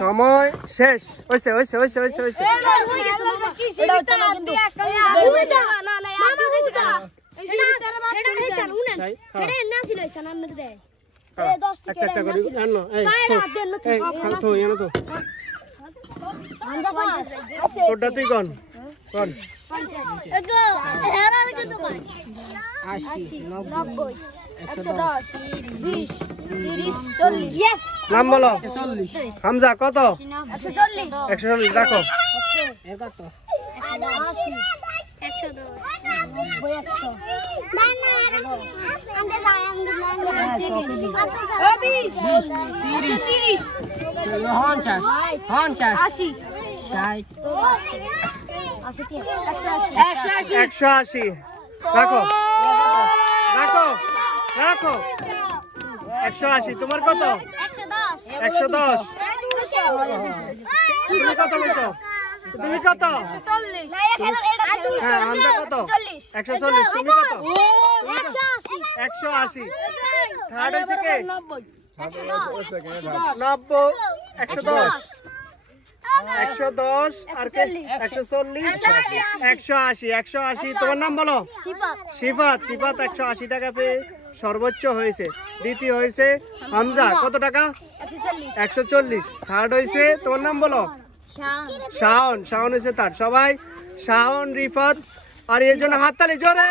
সময় শেষ হইছে হইছে হইছে হইছে হইছে একটা করে আনো এই তো এনো তো তোরটা তুই কোন কোন 80 90 110 20 30 40 यस নাম বলো 140 হামজা কত 140 140 রাখো এর কত 80 110 90 100 না না আমরা যাই আমরা 20 30 50 80 180 রাখো রাখো রাখো 180 তোমার কত 110 তুমি কত বলছো তুমি কত 140 হ্যাঁ হামজা কত 140 তুমি কত 180 থার্ড হইছে কে 90 110 110 আর কে 140 180 তোমার নাম বলো সিফাত সিফাত 180 টাকা পেয়ে সর্বোচ্চ হয়েছে দ্বিতীয় হয়েছে হামজা কত টাকা 140 থার্ড হয়েছে তোমার নাম বলো শাওন শাওন হয়েছে তার সবাই শাওন রিফাত আর এর জন্য হাততালি জোরে